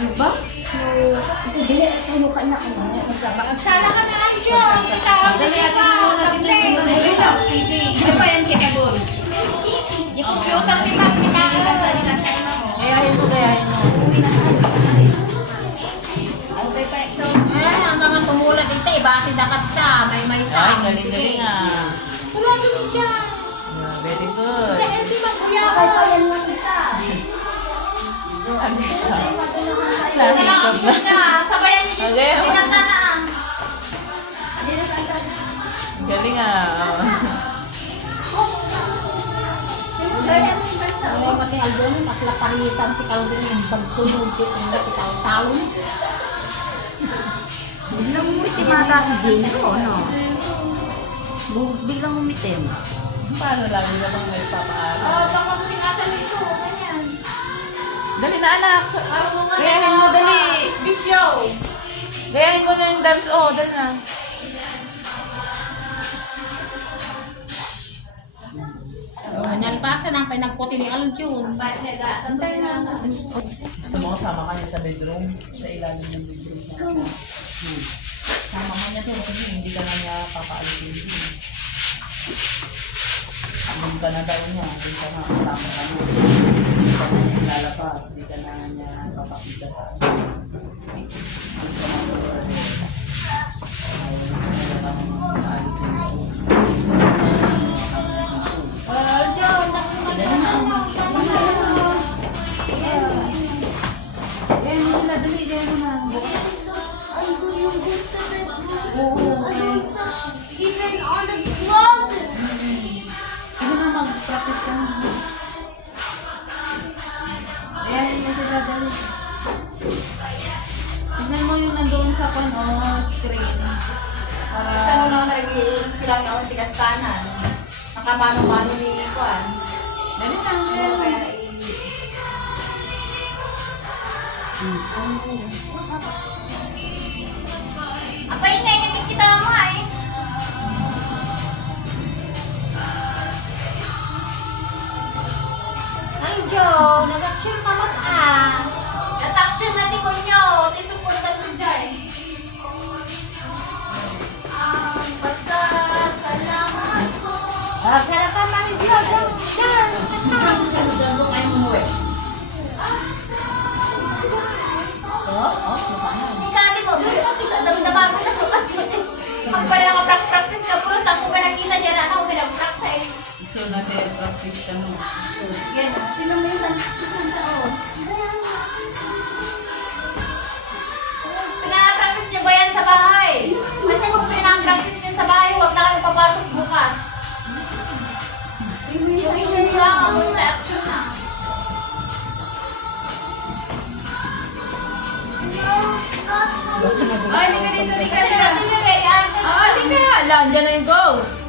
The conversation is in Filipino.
Diba? Ito, dili. Ano ka na? Magsala ka na Aljo. Kita ang TV. Ano ba yan kinabon? Yung computer kita. Gayahin mo. Ang mga tumulat dito, iba si dakat sa. May sa. Ay, galing ah. Wala naman dyan. Very good. Kaya hindi magkuya. Ang isa. Sabayan niyo dito. Okay. Kinanta na ang. Galing ah. Wala pati Aljo, makla parisan si Calvin yung pagtunog ko kung nakitaw-taon. Biglang umitim ata si Jingo, no? Biglang umitim. Paano lagi namang may papaano? Baka matingasan mo ito. Ganyan. Dali na anak. Gayahin mo, dali. Isbisyo. Gayahin mo na yung dance. Oh, dali na. Nalpasan ang pinagputi ni Aljo. Gusto mo kasama ka niya sa bedroom? Sa ilalim ng bedroom. Sama mo niya to kasi hindi ka na niya papaalisin. Alam ka na daw niya. Hindi ka na kasama ka niya. Hindi ka na niya lalabas. Hindi ka na niya papakita sa akin. Hindi ka na Even on the closet. Hindi na mag-practice ka na. Ayan, yung nagdadali. Tignan mo yung nandoon sa screen. Para... Saan mo naman nag-iiskilang ako tigas kanan? Nakamano-mano ni Juan. Dali lang. Apa ini yang kita mai? Aljo, nag-action ka mat ah. Nag-action na di ko nyo. Tisupuntan ko dyan. Basta salamat po. Salamat mami Diyo. Diyan. Gago kayo mo eh. Ikati mo, dami-dami na po. Pag pala naka-practice ka, puro saan ko ka nakita dyan, ano, pinag-practice. So, nag-practice ka mo. Yan, pinamitan taon. Pinapractice nyo ba yan sa bahay? Kasi kung pinapractice nyo sa bahay, huwag na kami papasok bukas. Yung isa lang, ang sa action na. Ay, hindi ka dito, hindi ka Kasi dito. natin yun eh, yan. Ah, hindi ka. Alam, dyan na yung ghost.